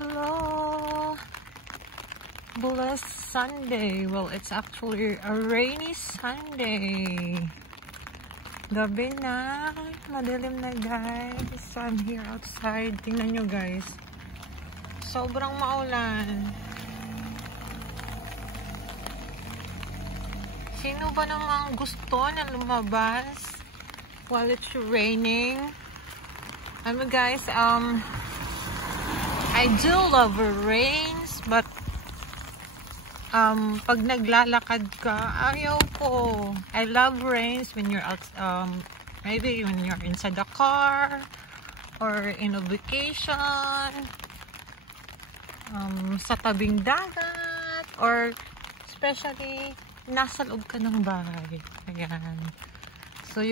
Hello! Blessed Sunday. Well, it's actually a rainy Sunday. Gabi na. Madilim na, guys. I'm here outside. Tingnan nyo, guys. Sobrang maulan. Sino ba namang gusto na lumabas while it's raining? Guys, I do love rains, but pag naglalakad ka, ayaw ko. I love rains when you're out, maybe when you're inside the car or in a vacation, sa tabing dagat, or especially nasa loob ka ng bahay. Ayan. So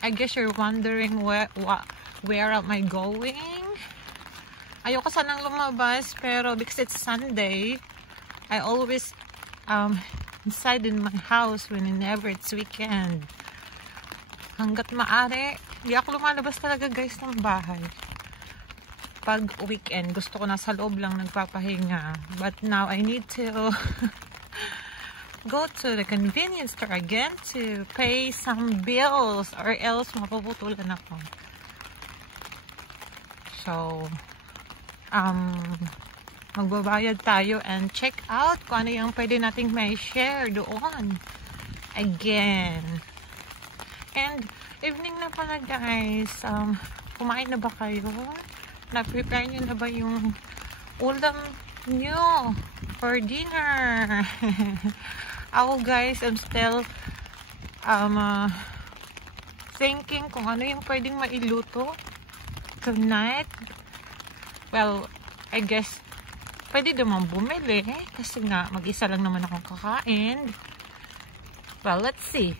I guess you're wondering where am I going? Ayoko sanang lumabas, pero because it's Sunday, I always inside in my house whenever it's weekend. Hanggat maaari, hindi ako lumalabas talaga, guys, ng bahay. Pag weekend, gusto ko nasa loob lang nagpapahinga. But now I need to go to the convenience store again to pay some bills, or else mapuputulan ako. So magbabayad tayo and check out kung ano yung pwede nating may share doon again. And evening na pala, guys. Kumain na ba kayo? Na-prepare nyo na ba yung ulam nyo for dinner? Ako, guys, I'm still thinking kung ano yung pwedeng mailuto tonight. Well, I guess pwede naman bumili kasi nga mag-isa lang naman akong kakain. Well, let's see.